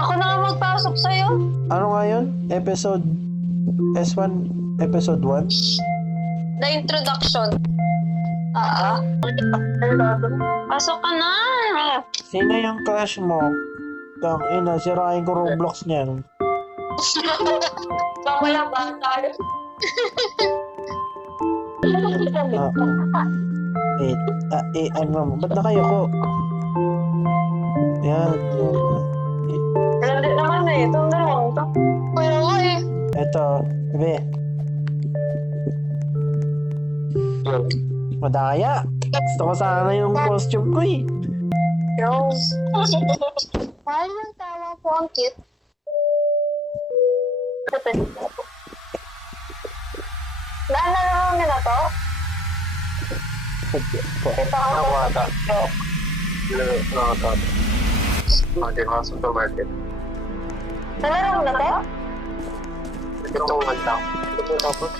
Ako na nga magpasok sa'yo. Ano nga yun? Episode S1? Episode 1? The introduction. Pasok ka na. Sino yung crush mo? Tang ina, sirain ko Roblox niyan. Mamaya ba tayo? Ano, ba't na kayo ko? Yan. Grande naman eh. Itong dalawang to. Kaya ko eh. Eto, be. Madaya. Gusto ko sana yung costume ko eh. Girls. Mahal yung tawa po ang cute. Naalala nila to? Ito ako. Hindi mga supermarket. Naalala mo na to? Ito man lang. Ito tapos.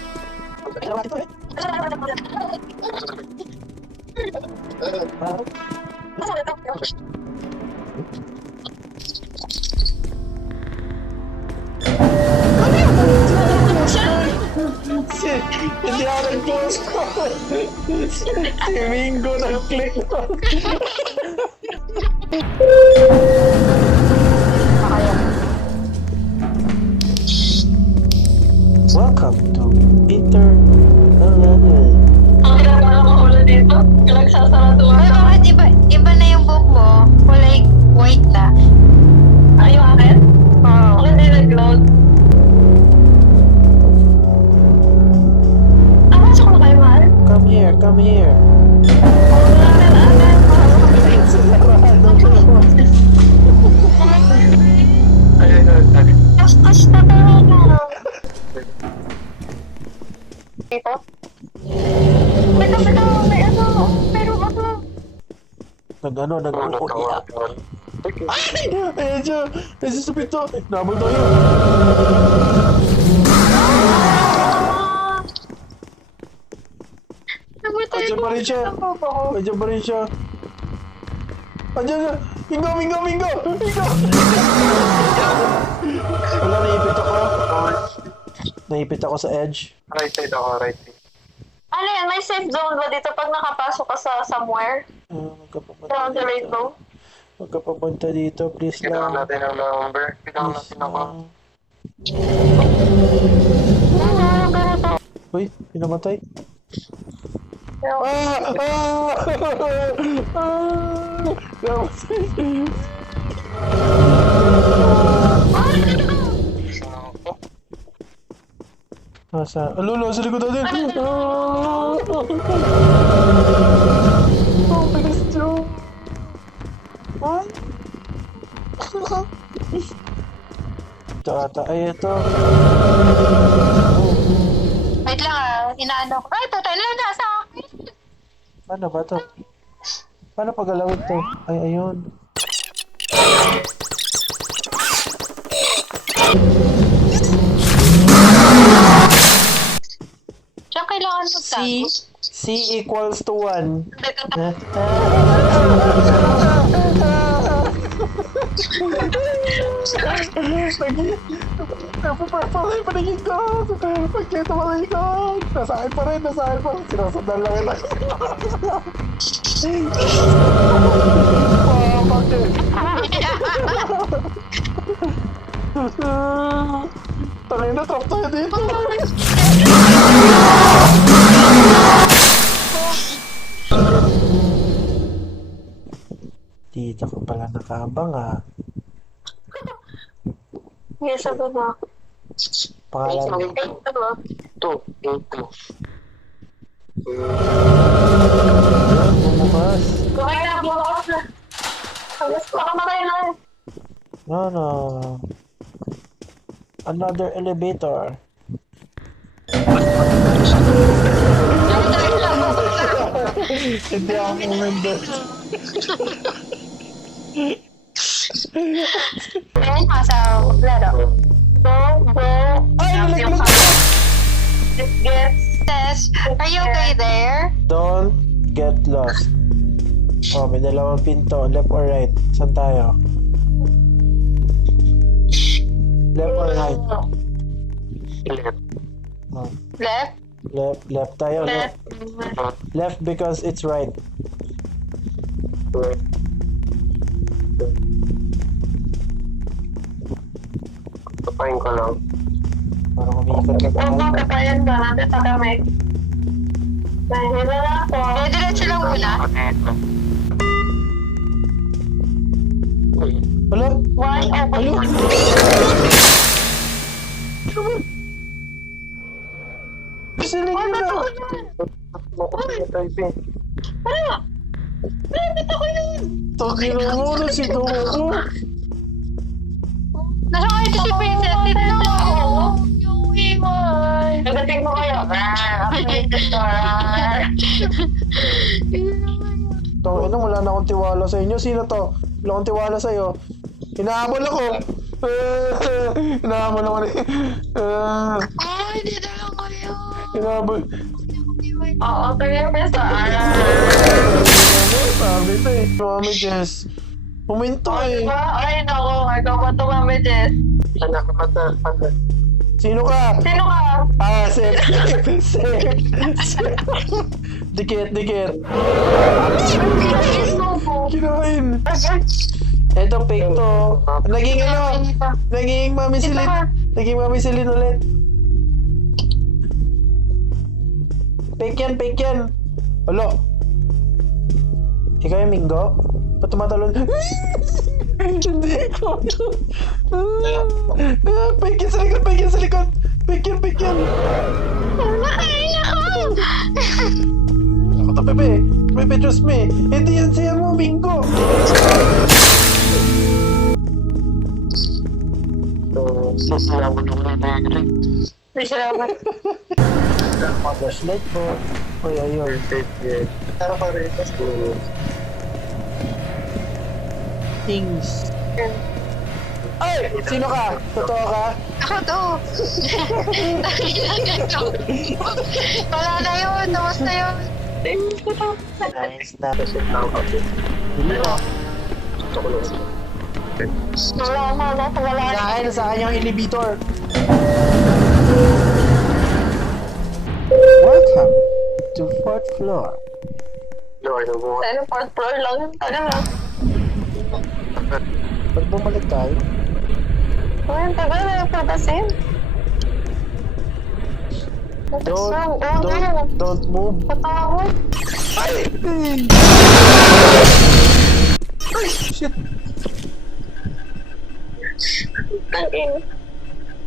Hindi ako nag-close ko. Si Mingo nag-click ko. Welcome to Ang ginagawa ko ulit dito. Nagsasaratuhan. Ay, bakit iba na yung buhok mo? Kulay white na. Ay, yung akin? Oo. Ako hindi nag-load. Pasok na kayo, mahal? Come here, come here. Kas na talaga. Dito? May ano? Pero ano? Nag-uya. Ay! Ayan siya! Ayan siya sa pinto! Nabal tayo! Andiyan pa rin siya! Andiyan pa rin siya! Andiyan siya! Mingo! Mingo! Mingo! Mingo! Wala, naipit ako. Naipit ako sa edge. Right side ako, right side. Ano yan? May safe zone ba dito pag nakapasok ka sa somewhere? Around the rainbow? Huwag ka papunta dito, please Kailangan lang. natin ng number. Kailangan Please natin ako. lang. Uy, pinamatay. Nasa, alulo, sa likod natin. Oh, bilis Joe. Ay. Ito ata, ay ito. Wait lang inaano ko. Ay, putay lang na sa akin. Paano ba to? Paano pagalawin to? Ay, ayun. Diyan kailangan magtago. C equals to 1. Paningin ko! Pagkita paningin ko! Nasa akin pa rin, nasa akin pa rin. Sinasundan lang ito. Bakit? Tangin na, trap tayo dito. Dito ko pala nakabang ah. Yes, sabi mo. Pangalan. Ito ba? Ito, ito. Bumukas. Kumain na, bukas na. Hanggang pakamatay na. No. Another elevator. Hindi ako kumenda. Ayan, nasa laro. Go. Ay, nalaglag ko! It gets. Tess, are you okay there? Don't get lost. Oh, may dalawang pinto. Left or right? Saan tayo? Left tayo, no? Left. Left because it's right. Tapain ko lang. Parang umiikot na Huwag mo tayo. kapayan ba? Nandito pa kami. Nahihila na ako. Eh, diretso lang muna. Alo? Why? Alo? Silid nyo na! Ano? Lapit ako yun! Tangin na mo, nasigaw ako. Nasa kayo si Princess. Tignan mo ako. Yung iwan. Nagating mo kayo. Tangin na, wala na akong tiwala sa inyo. Sino to? Wala akong tiwala sa'yo. Hinahabol ako. Hinahabol ako. Ay, hindi na lang kayo. Hinahabol. Oo, kaya basta. Sabi ito eh. Mami Jess. Puminto eh. Diba? Ay, naku. Ikaw ba ito, Mami Jess? Anak, pata. Sino ka? Sino ka? Ah, safe. Safe. Dikit. Kinain. Eto, fake to. Naging ano? Naging Mami Silid. Naging Mami Silid ulit. Fake yan. Alo. Ikaw yung Mingo? Ba't tumatalon? Hindi ko. Fake yan sa likod. Fake yan. Ako to, Pepe. Pepe, trust me. Hindi yan siya mo, Mingo. Sisiyaw ko nung nangyayari. May salamat. Flashlight po. Uy, ayun. Pero pa rin. Things. Ay! Sino ka? Totoo ka? Ako to. Wala na yun. Tapos na yun. Nice na. Kasi tao ako. Hindi mo. Gusto ko lang. Wala. Kinain sa kanyang elevator. Welcome to 4th floor. Lord, ang buhay. Ano, fourth floor lang yun. Ano na? Ba't bumalik tayo? Uy, ang tagal na yung patasin. Don't move. Patawag. Ay! Ay! Shit! Tangin.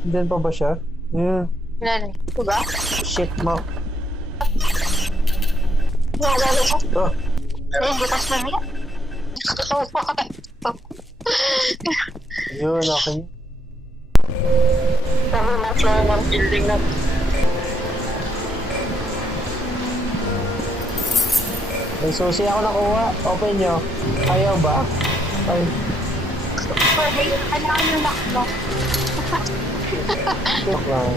Diyan pa ba siya? Yeah. Wala na. Diba? Shit mo. Naalala ko. Oh. Ay, butas na niya. Tapos pa ka. Yun, okay. Tama na floor ng building na. May susi ako nakuha. Open nyo. Ayaw ba? Ay. Kailangan yung lock mo. Joke lang.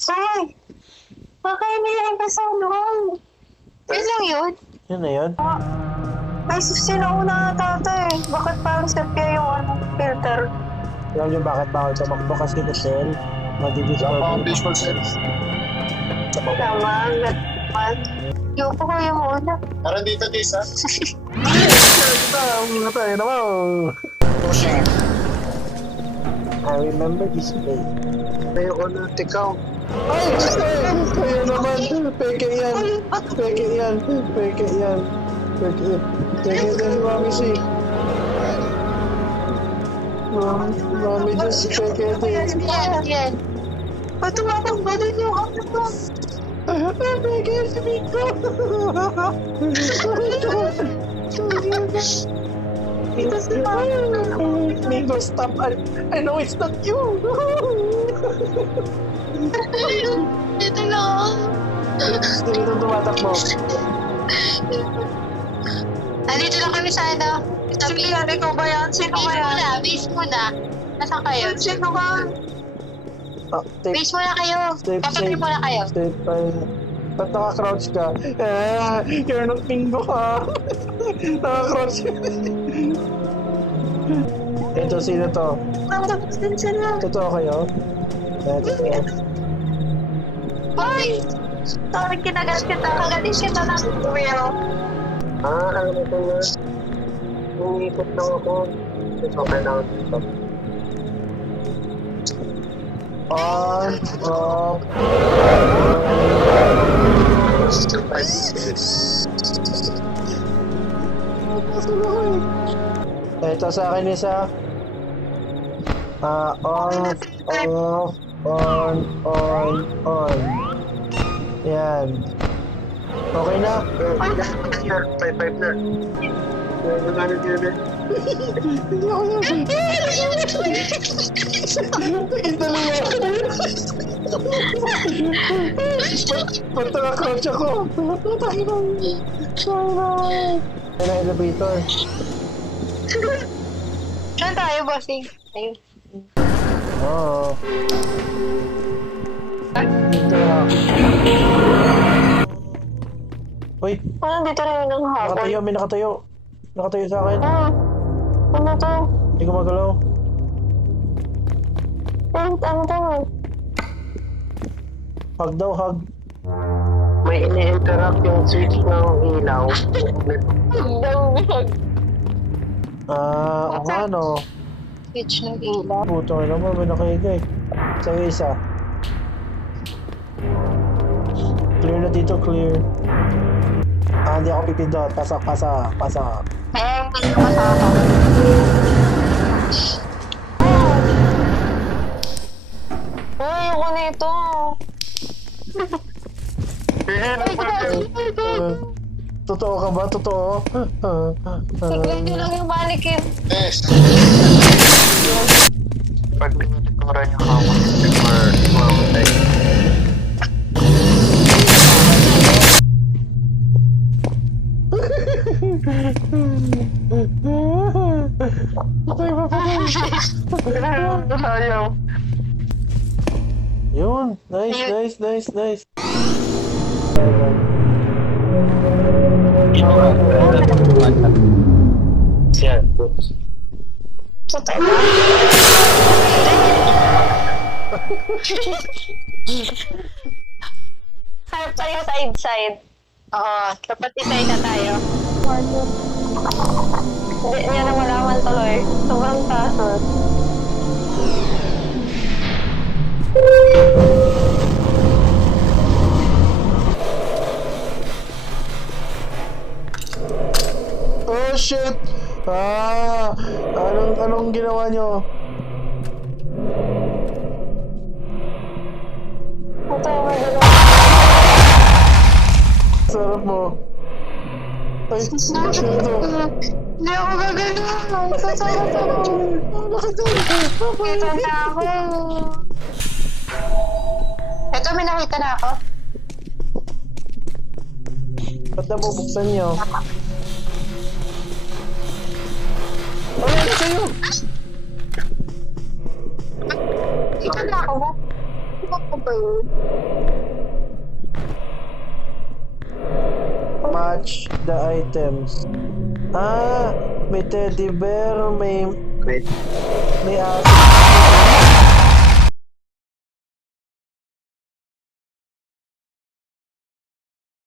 Say! Makailangan ka sa loob. Yun lang yun. Yun na yun. May sinauna ata ito eh. Bakit parang set kaya yung filter? Alam nyo bakit bawal tumakbo kasi hotel. Madidiscover. visual sense. Tama, naman. Yung ko kayo muna. Parang dito, Tisa. Ano tayo naman? I remember this place. Ayoko na, tikaw. Ay! Kaya naman! Peke yan! Peke yan! Peke yan! Peke yan, Mami si. Mami just peke din. Yan. Ba't tumatang ba din yung ano ko? Peke yan si Miko! Miko, stop! I know it's not you! Dito lang. Hindi ito tumatakbo. Nandito lang kami sa ano. Sige, ano ko ba yan? Sino ba yan? Base muna. Nasaan kayo? Sino ka? Tape, Base muna kayo. Safe, Papatay safe. muna kayo. safe tayo. Ba't naka-crouch ka? You're not bingo ka. Naka-crouch ka. Ito, sino to? Totoo kayo? Totoo. Hoy! Sorry, kinagat kita. Kagatin kita ng wheel. Alam mo ko na. Umikot lang ako. Okay lang dito. On, off. Ito sa akin isa. On, off, on. Yan. Okay na? Five na. Nagano din. Hindi ako yan. Ba't naka-crouch ako? Tayo na. Tayo na elevator. Saan tayo, bossing? Ayun. Oo. Dito ako. Uy, Ano dito rin yung hapon? nakatayo, may nakatayo. Nakatayo sa akin. Ano to? Hindi ko magalaw. Ano to? Hug daw, hug. May ini-interact yung switch ng ilaw. O nga no. Switch ng ilaw. Puto ka naman, may nakaigay. Sa'yo isa. Clear na dito, clear. Hindi ako pipindot. Pasak. Ayun, hindi ko masama. Ayoko nito. Totoo ka ba? Totoo? Hindi lang yung mannequin. Pag pinitikuran yung hawak, mamatay. Ayaw. Yun. Nice. Yan. Harap tayo side. Oo, dapat isay na tayo. Hindi niya na malaman tuloy. Sobrang tasos. Oh shit! Anong ginawa nyo? Ito, may dalawa. Sarap mo. Ay, sino to? Hindi ako gagano. Sasarap ako. Ito na ako. Ito, may nakita na ako. Ba't nabubuksan nyo? Ano sa'yo? Ito na ako. Ako ba yun? Match the items. May teddy bear, may Wait. aso.